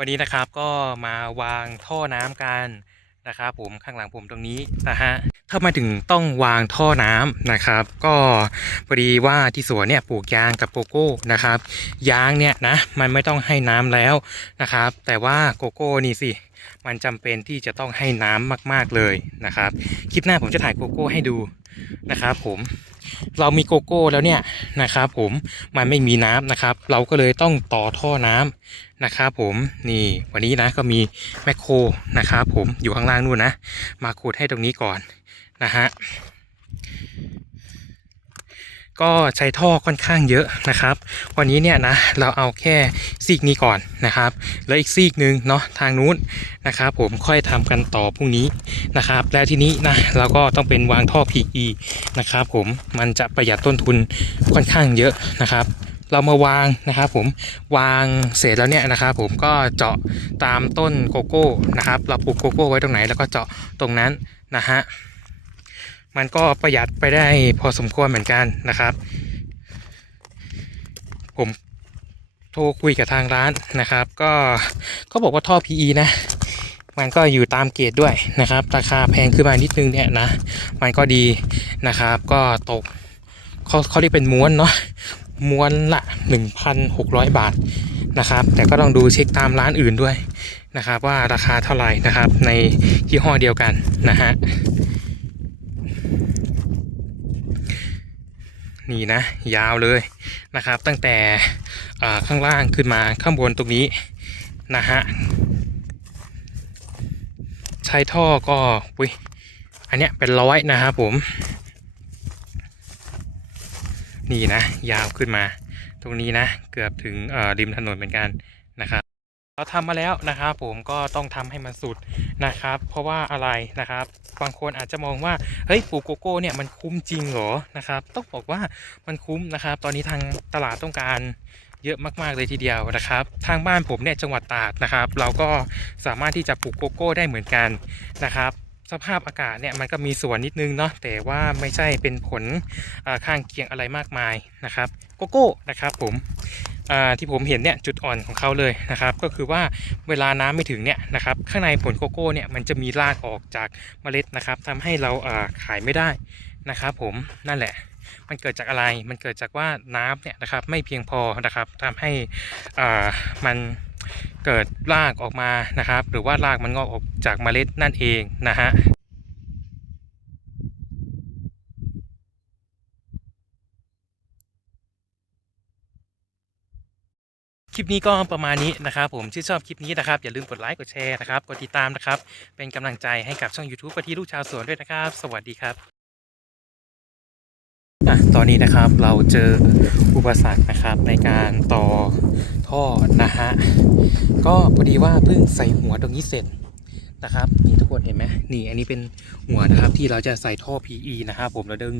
วันนี้นะครับก็มาวางท่อน้ำกันนะครับผมข้างหลังผมตรงนี้นะฮะถ้ามาถึงต้องวางท่อน้ำนะครับ ก็พอดีว่าที่สวนเนี่ยปลูกยางกับโกโก้นะครับ ยางเนี่ยนะมันไม่ต้องให้น้ำแล้วนะครับ แต่ว่าโกโก้นี่สิมันจำเป็นที่จะต้องให้น้ำมาก ๆเลยนะครับ คลิปหน้าผมจะถ่ายโกโก้ให้ดูนะครับ ผมเรามีโกโก้แล้วเนี่ยนะครับ ผมมันไม่มีน้ำนะครับ เราก็เลยต้องต่อท่อน้ำ นะครับผมนี่วันนี้นะก็มีแมคโครนะครับผมอยู่ข้างล่างนู่นนะ มาขุดให้ตรงนี้ก่อนนะฮะก็ใช้ท่อค่อนข้างเยอะนะครับ วันนี้เนี่ยนะเราเอาแค่ซีกนี้ก่อนนะครับ แล้วอีกซีกหนึ่งเนาะทางนู้นนะครับผมค่อยทำกันต่อพรุ่งนี้นะครับ แล้วทีนี้นะเราก็ต้องเป็นวางท่อ PE นะครับผมมันจะประหยัดต้นทุนค่อนข้างเยอะนะครับ เรามาวางนะครับผมวางเสร็จแล้วเนี่ยนะครับผมก็เจาะตามต้นโกโก้นะครับ เราปลูกโกโก้ไว้ตรงไหน แล้วก็เจาะตรงนั้นนะฮะมันก็ประหยัดไปได้พอสมควรเหมือนกันนะครับ ผมโทรคุยกับทางร้านนะครับ ก็เขาบอกว่าท่อ PE นะมันก็อยู่ตามเกรดด้วยนะครับ ราคาแพงขึ้นมานิดนึงเนี่ยนะ มันก็ดีนะครับ ก็ตกเขาเขาเรียกเป็นม้วนเนาะ ม้วนละ 1,600 บาทนะครับ แต่ก็ต้องดูเช็คตามร้านอื่นด้วยนะครับ ว่าราคาเท่าไหร่นะครับ ในยี่ห้อเดียวกันนะฮะนี่นะ ยาวเลยนะครับ ตั้งแต่ข้างล่างขึ้นมาข้างบนตรงนี้นะฮะใช้ท่อก็อุ้ยอันเนี้ยเป็นร้อยนะครับผม นี่นะ ยาวขึ้นมา ตรงนี้นะ เกือบถึงริมถนนเหมือนกันนะครับเราทำมาแล้วนะครับผมก็ต้องทำให้มันสุดนะครับ เพราะว่าอะไรนะครับ บางคนอาจจะมองว่าเฮ้ยปลูกโกโก้เนี่ยมันคุ้มจริงเหรอนะครับ ต้องบอกว่ามันคุ้มนะครับ ตอนนี้ทางตลาดต้องการเยอะมาก ๆ เลยทีเดียวนะครับ ทางบ้านผมเนี่ยจังหวัดตราดนะครับ เราก็สามารถที่จะปลูกโกโก้ได้เหมือนกันนะครับ สภาพอากาศเนี่ยมันก็มีส่วนนิดนึงเนาะแต่ว่าไม่ใช่เป็นผลข้างเคียงอะไรมากมายนะครับโกโก้นะครับผมที่ผมเห็นเนี่ยจุดอ่อนของเขาเลยนะครับ ก็คือว่าเวลาน้ำไม่ถึงเนี่ยนะครับข้างในผลโกโก้เนี่ยมันจะมีรากออกจากเมล็ดนะครับทำให้เราขายไม่ได้นะครับ ผมนั่นแหละมันเกิดจากอะไรมันเกิดจากว่าน้ำเนี่ยนะครับไม่เพียงพอนะครับทำให้มัน เกิดรากออกมานะครับ หรือว่ารากมันงอกออกจากเมล็ดนั่นเองนะฮะคลิปนี้ก็ประมาณนี้นะครับผมที่ชอบคลิปนี้นะครับ อย่าลืมกดไลค์กดแชร์นะครับกดติดตามนะครับ เป็นกำลังใจให้กับช่อง YouTube ปฏิลูกชาวสวนด้วยนะครับ สวัสดีครับ อะตอนนี้นะครับเราเจออุปสรรคนะครับในการต่อท่อนะฮะก็พอดีว่าเพิ่งใส่หัวตรงนี้เสร็จนะครับนี่ทุกคนเห็นไหมนี่อันนี้เป็นหัวนะครับที่เราจะใส่ท่อ PE นะครับผมแล้วดึง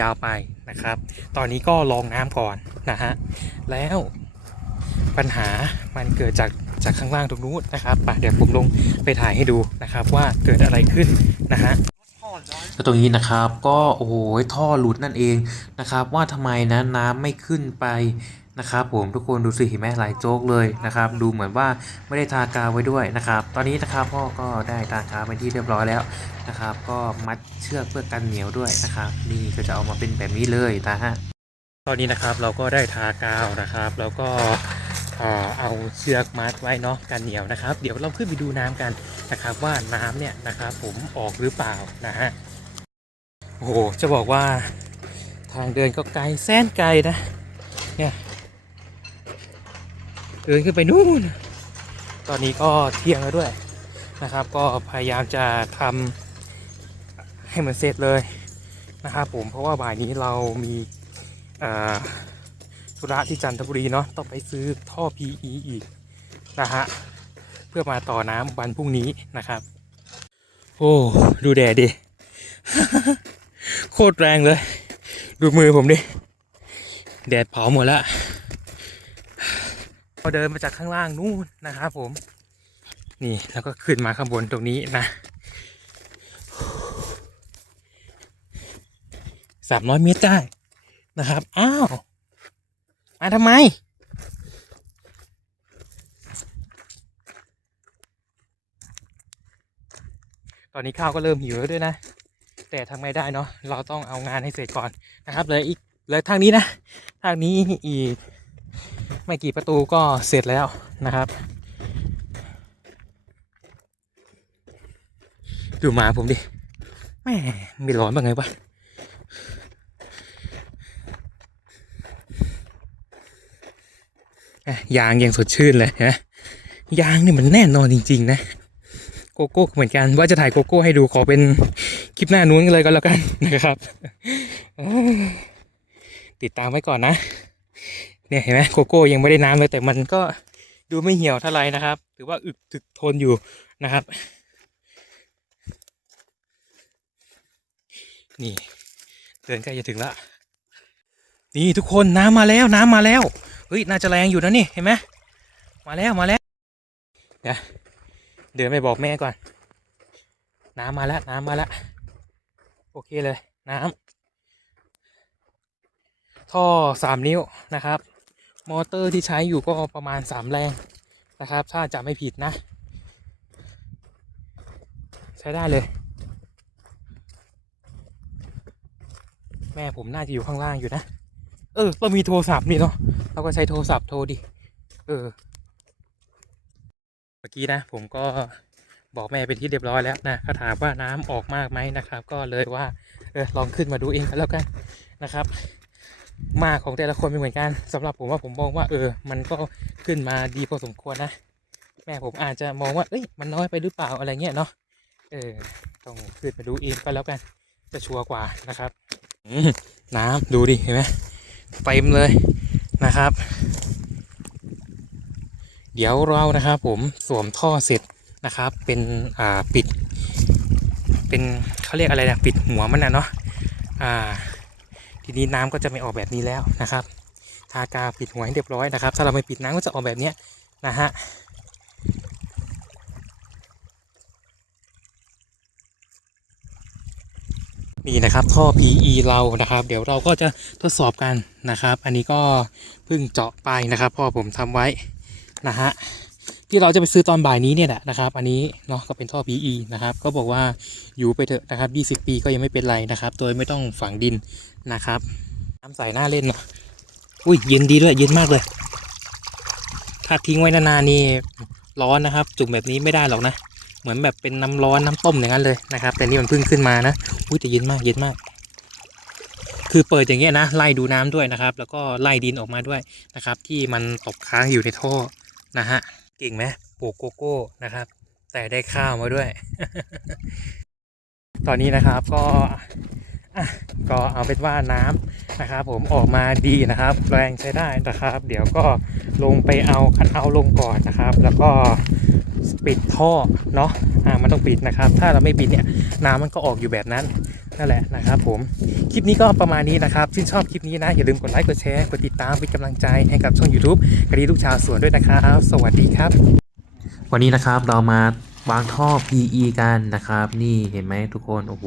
ยาวไปนะครับ ตอนนี้ก็ลองน้ำก่อนนะฮะแล้วปัญหามันเกิดจากจากข้างล่างตรงนู้นนะครับไปเดี๋ยวผมลงไปถ่ายให้ดูนะครับว่าเกิดอะไรขึ้นนะฮะ แล้วตรงนี้นะครับก็โอ้โหท่อหลุดนั่นเองนะครับ ว่าทำไมนะน้ำไม่ขึ้นไปนะครับผมทุกคนดูสิเห็นไหมหลายโจ๊กเลยนะครับ ดูเหมือนว่าไม่ได้ทากาวไว้ด้วยนะครับ ตอนนี้นะครับพ่อก็ได้ทากาวเป็นที่เรียบร้อยแล้วนะครับ ก็มัดเชือกเพื่อกันเหนียวด้วยนะครับนี่ก็จะเอามาเป็นแบบนี้เลยนะฮะตอนนี้นะครับเราก็ได้ทากาวนะครับ แล้วก็เอาเชือกมัดไว้เนาะกันเหนียวนะครับ เดี๋ยวเราขึ้นไปดูน้ำกัน นะครับว่าน้ำเนี่ยนะครับผมออกหรือเปล่านะฮะโอ้โหจะบอกว่าทางเดินก็ไกลแสนไกลนะเนี่ยเดินขึ้นไปนู่น ตอนนี้ก็เที่ยงแล้วด้วยนะครับ ก็พยายามจะทำให้มันเสร็จเลยนะครับผมเพราะว่าบ่ายนี้เรามีธุระที่จันทบุรีเนาะต้องไปซื้อท่อ PE อีกนะฮะ เพื่อมาต่อน้ำวันพรุ่งนี้นะครับ โอ้ดูแดดดิโคตรแรงเลย ดูมือผมดิ แดดเผาหมดล้วพอเดินมาจากข้างล่างนู่นนะครับผม นี่แล้วก็ขึ้นมาข้างบนตรงนี้นะสามร้อยเมตรได้นะครับ อ้าว มาทำไม อนนี้ข้าวก็เริ่มหิวแล้วด้วยนะ แต่ทำไม่ได้เนาะเราต้องเอางานให้เสร็จก่อนนะครับเลยอีกเลยทางนี้นะ ทางนี้อีกไม่กี่ประตูก็เสร็จแล้วนะครับ ดูหมาผมดิแม่ไม่ร้อนบ้างไงวะอะยางยังสดชื่นเลยนะยางนี่มันแน่นอนจริง ๆ นะ โกโก้เหมือนกันว่าจะถ่ายโกโก้ให้ดูขอเป็นคลิปหน้านู้นเลยก็แล้วกันนะครับติดตามไว้ก่อนนะ เนี่ยเห็นไหมโกโก้ยังไม่ได้น้ำเลยแต่มันก็ดูไม่เหี่ยวเท่าไหร่นะครับถือว่าอึกถึกทนอยู่นะครับ นี่เดินใกล้จะถึงละนี่ทุกคนน้ำมาแล้วน้ำมาแล้วเฮ้ยน่าจะแรงอยู่นะนี่เห็นไหมมาแล้วมาแล้วเดี๋ยว เดินไปบอกแม่ก่อน น้ำมาแล้วน้ำมาแล้วโอเคเลย น้ำท่อสามนิ้วนะครับ มอเตอร์ที่ใช้อยู่ก็ประมาณสามแรงนะครับ ถ้าจะไม่ผิดนะ ใช้ได้เลย แม่ผมน่าจะอยู่ข้างล่างอยู่นะ เออ เรามีโทรศัพท์นี่เนาะเราก็ใช้โทรศัพท์โทรดิ เออ เมื่อกี้นะผมก็บอกแม่เป็นที่เรียบร้อยแล้วนะเขาถามว่าน้ำออกมากไหมนะครับ ก็เลยว่าเออลองขึ้นมาดูเองก็แล้วกันนะครับ มากของแต่ละคนไม่เหมือนกันสำหรับผมว่าผมมองว่า เออ มันก็ขึ้นมาดีพอสมควรนะแม่ผมอาจจะมองว่าเอ้ยมันน้อยไปหรือเปล่าอะไรเงี้ยเนาะเออต้องขึ้นมาดูเองก็แล้วกัน จะชัวร์กว่านะครับน้ำดูดิเห็นไหมเต็มเลยนะครับ เดี๋ยวเรานะครับผมสวมท่อเสร็จนะครับ เป็นอ่าปิด เป็นเขาเรียกอะไรนะปิดหัวมันนะเนาะอ่า ทีนี้น้ำก็จะไม่ออกแบบนี้แล้วนะครับ ทากาปิดหัวให้เรียบร้อยนะครับ ถ้าเราไม่ปิดน้ำก็จะออกแบบเนี้ยนะฮะนี่นะครับท่อ PE เรานะครับ เดี๋ยวเราก็จะทดสอบกันนะครับ อันนี้ก็เพิ่งเจาะไปนะครับพราะผมทำไว้ นะฮะที่เราจะไปซื้อตอนบ่ายนี้เนี่ยแหละนะครับอันนี้เนาะก็เป็นท่อ PE นะครับก็บอกว่าอยู่ไปเถอะนะครับ20 ปีก็ยังไม่เป็นไรนะครับ โดยไม่ต้องฝังดินนะครับน้ำใสหน้าเล่นเนาะอุ้ยเย็นดีด้วยเย็นมากเลย ถ้าทิ้งไว้นานๆนี่ร้อนนะครับ จุ่มแบบนี้ไม่ได้หรอกนะ เหมือนแบบเป็นน้ำร้อนน้ำต้มอย่างนั้นเลยนะครับ แต่นี่มันเพิ่งขึ้นมานะอุ้ยแต่เย็นมากเย็นมาก คือเปิดอย่างเงี้ยนะไล่ดูน้ำด้วยนะครับ แล้วก็ไล่ดินออกมาด้วยนะครับ ที่มันตกค้างอยู่ในท่อ นะฮะเก่งไหมปลูกโกโก้นะครับ แต่ได้ข้าวมาด้วย ตอนนี้นะครับก็ ก็เอาเป็นว่าน้ำนะครับ ผมออกมาดีนะครับ แรงใช้ได้นะครับ เดี๋ยวก็ลงไปเอาคันเอาลงก่อนนะครับ แล้วก็ปิดท่อเนาะอ่ามันต้องปิดนะครับ ถ้าเราไม่ปิดเนี่ยน้ำมันก็ออกอยู่แบบนั้นนั่นแหละนะครับผม คลิปนี้ก็ประมาณนี้นะครับ ชื่นชอบคลิปนี้นะ อย่าลืมกดไลค์กดแชร์กดติดตามเป็นกำลังใจให้กับช่อง YouTube กระดีลูกชาวสวนด้วยนะครับ สวัสดีครับ วันนี้นะครับเรามา วางท่อ PE กันนะครับ นี่เห็นไหมทุกคน โอ้โห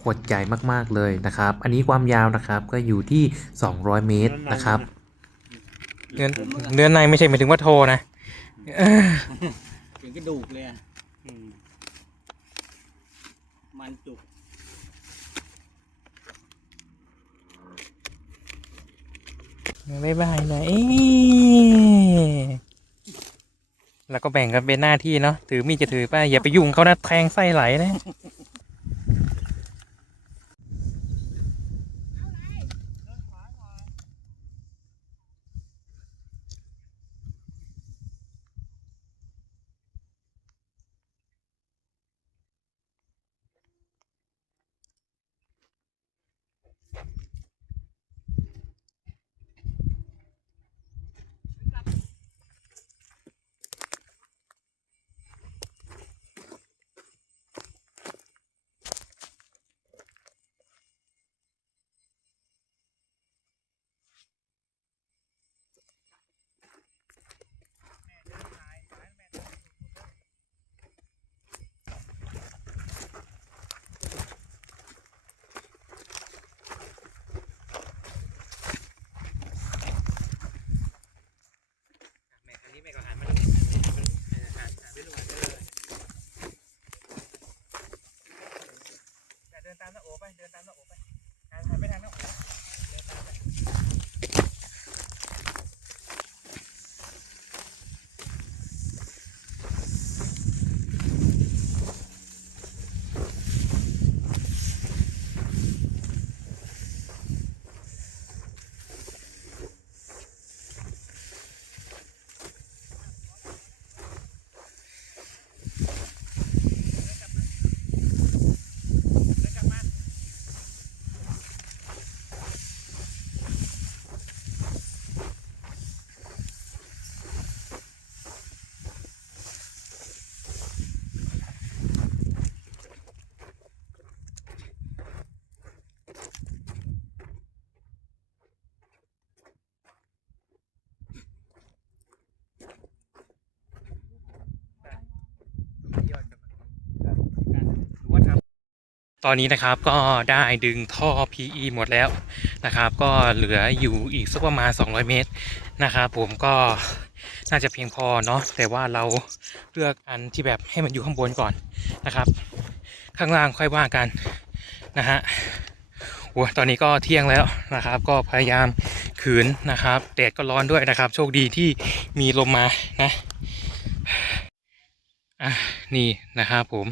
ขวดใหญ่มากๆเลยนะครับ อันนี้ความยาวนะครับก็อยู่ที่ 200 เมตรนะครับ เนื้อเนื้อในไม่ใช่หมายถึงว่าโทรนะถึงกระดูกเลยอะอืมมันจุกบ๊ายบายนะเอ๊ะ แล้วก็แบ่งกันเป็นหน้าที่เนาะถือมีดจะถือป้าอย่าไปยุ่งเขานะแทงไส้ไหลนะ 单子，我帮你填单子 ตอนนี้นะครับก็ได้ดึงท่อ PE หมดแล้วนะครับ ก็เหลืออยู่อีกสักประมาณ 200 เมตรนะครับผมก็น่าจะเพียงพอเนาะแต่ว่าเราเลือกอันที่แบบให้มันอยู่ข้างบนก่อนนะครับ ข้างล่างค่อยว่ากันนะฮะโอ้ตอนนี้ก็เที่ยงแล้วนะครับ ก็พยายามขืนนะครับแดดก็ร้อนด้วยนะครับ โชคดีที่มีลมมานะอะนี่นะครับผม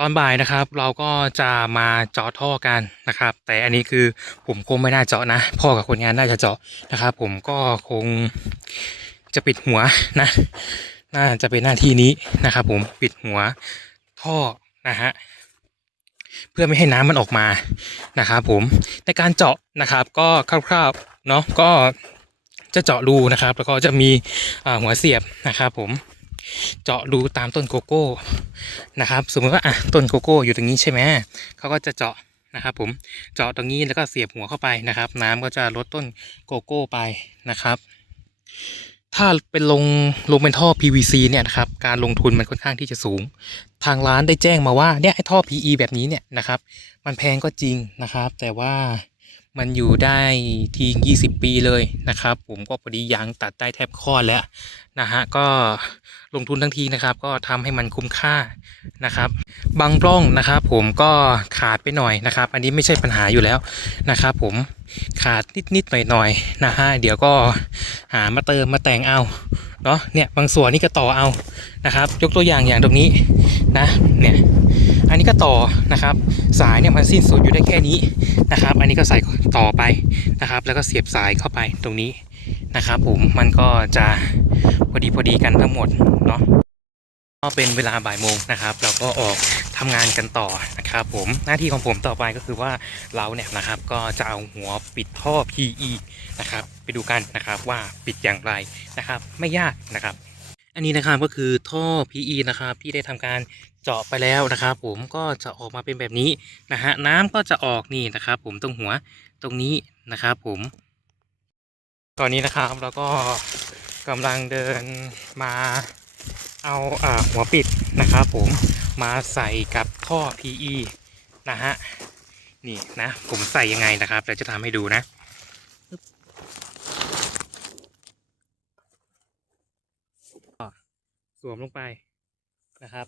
ตอนบ่ายนะครับเราก็จะมาเจาะท่อกันนะครับ แต่อันนี้คือผมคงไม่น่าเจาะนะ พ่อกับคนงานน่าจะเจาะนะครับ ผมก็คงจะปิดหัวนะ น่าจะเป็นหน้าที่นี้นะครับ ผมปิดหัวท่อนะฮะเพื่อไม่ให้น้ำมันออกมานะครับ ผมในการเจาะนะครับ ก็คร่าวๆเนาะก็จะเจาะรูนะครับ แล้วก็จะมีหัวเสียบนะครับ ผม เจาะรูตามต้นโกโก้นะครับ สมมติว่าอะต้นโกโก้อยู่ตรงนี้ใช่ไหมเขาก็จะเจาะนะครับผมเจาะตรงนี้แล้วก็เสียบหัวเข้าไปนะครับ น้ำก็จะลดต้นโกโก้ไปนะครับ ถ้าเป็นลงลงเป็นท่อ PVC เนี่ยนะครับการลงทุนมันค่อนข้างที่จะสูง ทางร้านได้แจ้งมาว่าเนี่ยไอ้ท่อ PE แบบนี้เนี่ยนะครับ มันแพงก็จริงนะครับ แต่ว่า มันอยู่ได้ที20ปีเลยนะครับ ผมก็พอดียางตัดได้แทบคอดแล้วนะฮะก็ลงทุนทั้งทีนะครับ ก็ทำให้มันคุ้มค่านะครับ บางร่องนะครับ ผมก็ขาดไปหน่อยนะครับ อันนี้ไม่ใช่ปัญหาอยู่แล้วนะครับ ผมขาดนิดๆหน่อยๆนะฮะเดี๋ยวก็หามาเติมมาแต่งเอาเนาะเนี่ยบางส่วนนี่ก็ต่อเอานะครับ ยกตัวอย่างอย่างตรงนี้นะเนี่ย อันนี้ก็ต่อนะครับ สายเนี่ยมันสิ้นสุดอยู่ได้แค่นี้นะครับ อันนี้ก็ใส่ต่อไปนะครับ แล้วก็เสียบสายเข้าไปตรงนี้นะครับ ผมมันก็จะพอดีพอดีกันทั้งหมดเนาะก็เป็นเวลาบ่ายโมงนะครับ เราก็ออกทำงานกันต่อนะครับผมหน้าที่ของผมต่อไปก็คือว่าเราเนี่ยนะครับก็จะเอาหัวปิดท่อ PE นะครับไปดูกันนะครับว่าปิดอย่างไรนะครับ ไม่ยากนะครับ อันนี้นะครับก็คือท่อ PE นะครับที่ได้ทำการเจาะไปแล้วนะครับผมก็จะออกมาเป็นแบบนี้นะฮะน้ำก็จะออกนี่นะครับผมตรงหัวตรงนี้นะครับผม ตอนนี้นะครับเราก็กำลังเดินมาเอาอ่าหัวปิดนะครับผมมาใส่กับท่อ PE นะฮะนี่นะผมใส่ยังไงนะครับเดี๋ยวจะทำให้ดูนะ วมลงไปนะครับ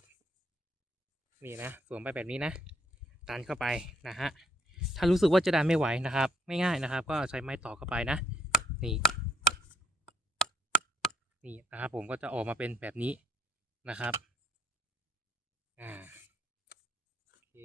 นี่นะสวมไปแบบนี้นะ ดันเข้าไปนะฮะถ้ารู้สึกว่าจะดันไม่ไหวนะครับไม่ง่ายนะครับ ก็ใช้ไม้ต่อเข้าไปนะ นี่นี่นะครับ ผมก็จะออกมาเป็นแบบนี้นะครับอ่าโอเค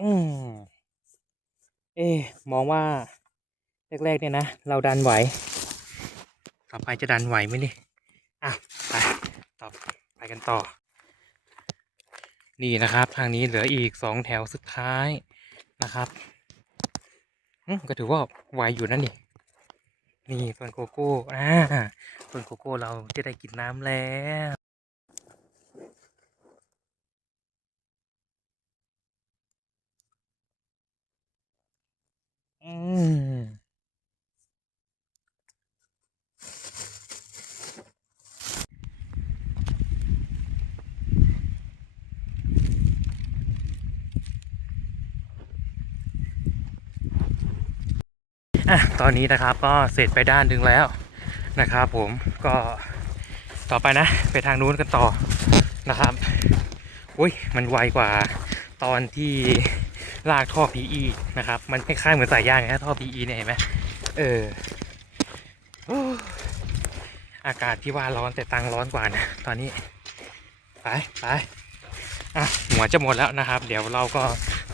อืมเอ๊มองว่าแรกๆเนี่ยนะ เราดันไหว ต่อไปจะดันไหวไหมนี่อะไปต่อไปกันต่อ นี่นะครับ ทางนี้เหลืออีกสองแถวสุดท้ายนะครับก็ถือว่าไหวอยู่นั่นนี่นี่ต้นโกโก้อ่าต้นโกโก้เราจะได้กินน้ำแล้ว อะตอนนี้นะครับก็เสร็จไปด้านหนึ่งแล้วนะครับผมก็ต่อไปนะ ไปทางนู้นกันต่อนะครับ อุ้ยมันไวกว่าตอนที่ ลากท่อ PE นะครับ มันคล้ายๆเหมือนสายยางนะท่อ PE เนี่ยเห็นไหมเออโอ้อากาศที่ว่าร้อนแต่ตังร้อนกว่านะตอนนี้ ไปไปอะหัวจะหมดแล้วนะครับ เดี๋ยวเราก็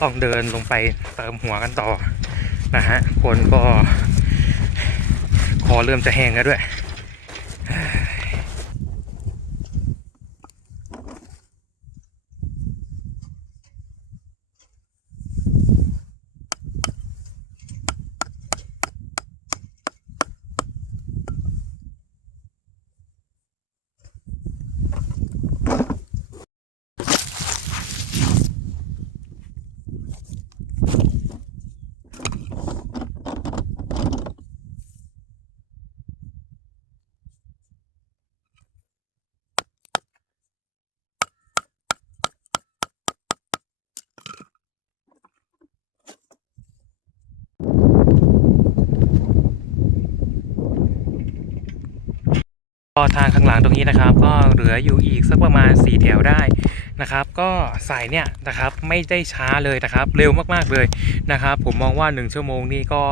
ต้องเดินลงไปเติมหัวกันต่อนะฮะคนก็คอเริ่มจะแห้งแล้วด้วย ทางข้างหลังตรงนี้นะครับ ก็เหลืออยู่อีกสักประมาณ 4 แถวได้นะครับ ก็สายเนี่ยนะครับไม่ได้ช้าเลยนะครับ เร็วมากๆเลยนะครับ ผมมองว่า 1 ชั่วโมงนี่ก็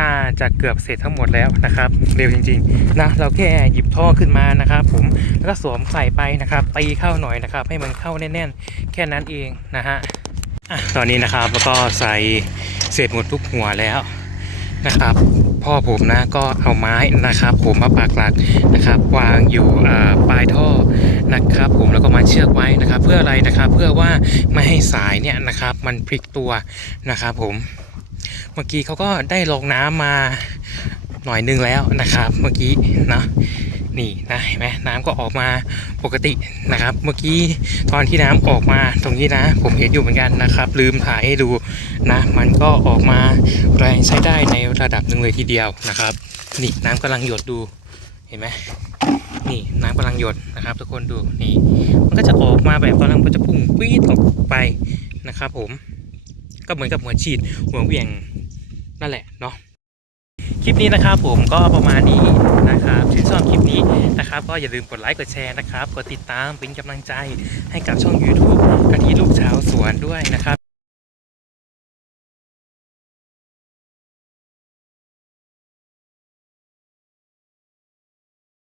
น่าจะเกือบเสร็จทั้งหมดแล้วนะครับ เร็วจริงๆนะเราแค่หยิบท่อขึ้นมานะครับ ผมแล้วก็สวมใส่ไปนะครับตีเข้าหน่อยนะครับ ให้มันเข้าแน่นๆ แค่นั้นเองนะฮะตอนนี้นะครับแล้วก็ใส่เสร็จหมดทุกหัวแล้วนะครับ พ่อผมนะก็เอาไม้นะครับ ผมมาปักหลักนะครับ วางอยู่ปลายท่อนะครับ ผมแล้วก็มาเชือกไว้นะครับ เพื่ออะไรนะครับเพื่อว่าไม่ให้สายเนี่ยนะครับ มันพลิกตัวนะครับ ผมเมื่อกี้เขาก็ได้ลงน้ำมาหน่อยนึงแล้วนะครับ เมื่อกี้นะ นี่นะเห็นไหมน้ำก็ออกมาปกตินะครับ เมื่อกี้ตอนที่น้ำออกมาตรงนี้นะ ผมเห็นอยู่เหมือนกันนะครับ ลืมถ่ายให้ดูนะ มันก็ออกมาแรงใช้ได้ในระดับหนึ่งเลยทีเดียวนะครับ นี่น้ำกำลังหยดดูเห็นไหมนี่น้ำกำลังหยดนะครับ ทุกคนดูนี่ มันก็จะออกมาแบบกำลังมันจะพุ่งปี๊ดออกไปนะครับ ผม ก็เหมือนกับหัวฉีดหัวเวียงนั่นแหละเนาะ คลิปนี้นะครับผมก็ประมาณนี้นะครับชื่นชอบคลิปนี้นะครับ ก็อย่าลืมกดไลค์กดแชร์นะครับ กดติดตามเป็นกำลังใจให้กับช่อง YouTube กะทิลูกชาวสวนด้วยนะครับ